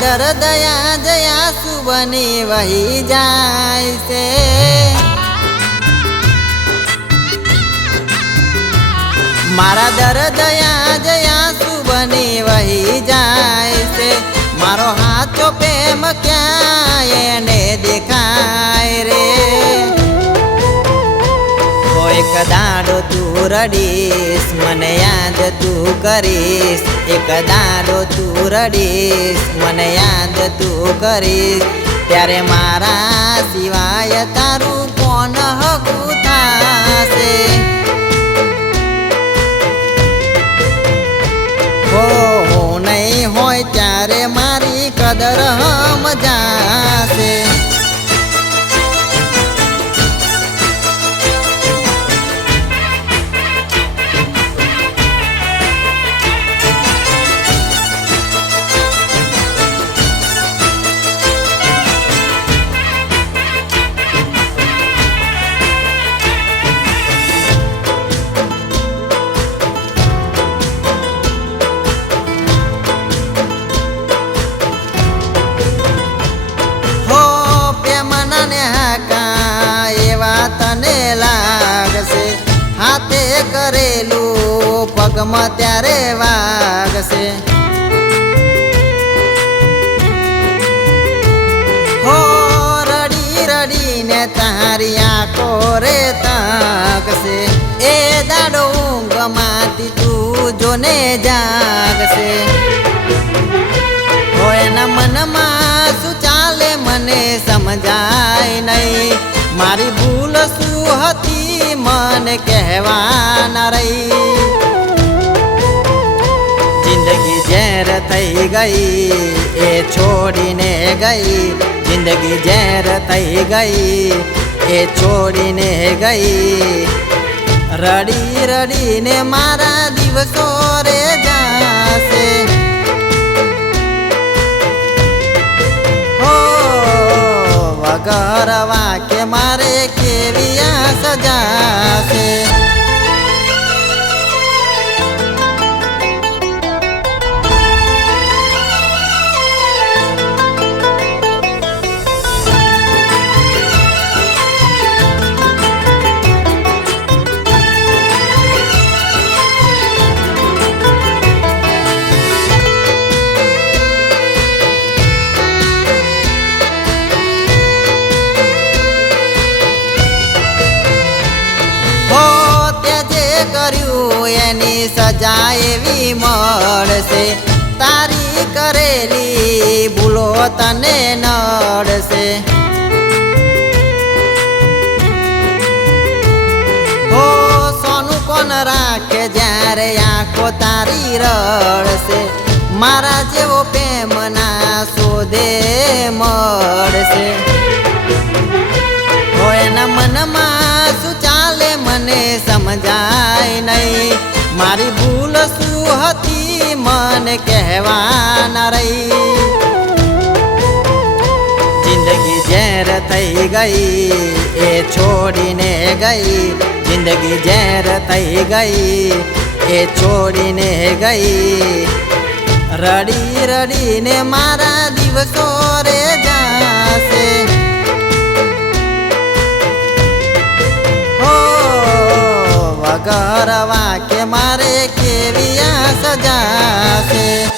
दर्द आज आंसू बनी वही जाए से मारा दर्द आज आंसू बनी वही जाए से मारो हाथों प्रेम क्या एने देखाय रे एक दाड़ो तू रड़ीस मने याद तू करीस एक दाड़ो तू रड़ीस मने याद तू करीस त्यारे मारा सिवाय तारू कोण हकू थासे हो नहीं होय त्यारे मारी कदर हम जासे हाथे करेलू पगमा त्यारे वागसे हो रड़ी रड़ी ने तारी आंखो रे ताकसे ए दाड़ो गमाती तू जोने जागसे हो एना मनमा शू चाले मने समजाय नहीं मारी भूल शू हती मन कहवा न रही जिंदगी जहर थई गई ए छोड़ी ने गई जिंदगी जहर थई गई ए छोड़ी ने गई रड़ी रड़ी ने मारा दिवसो रे जासे वगरवा के मारे केविया सजा से एनी सजा एवी मळशे तारी करेली भूलो तने नड़शे हो सोनू कोन राखे ज्यारे आंखो तारी रड़शे मारा जेवो प्रेम ना शोधे मळशे हो एना मनमा शू चाले मने समजाय नहीं मारी भूल शू हती मन कहवा न रही जिंदगी जहर थई गई ए छोड़ी ने गई जिंदगी जहर थई गई ए छोड़ी ने गई रड़ी रड़ी ने मारा दिवसो रे जासे गरवा के मारे केविया सजा से।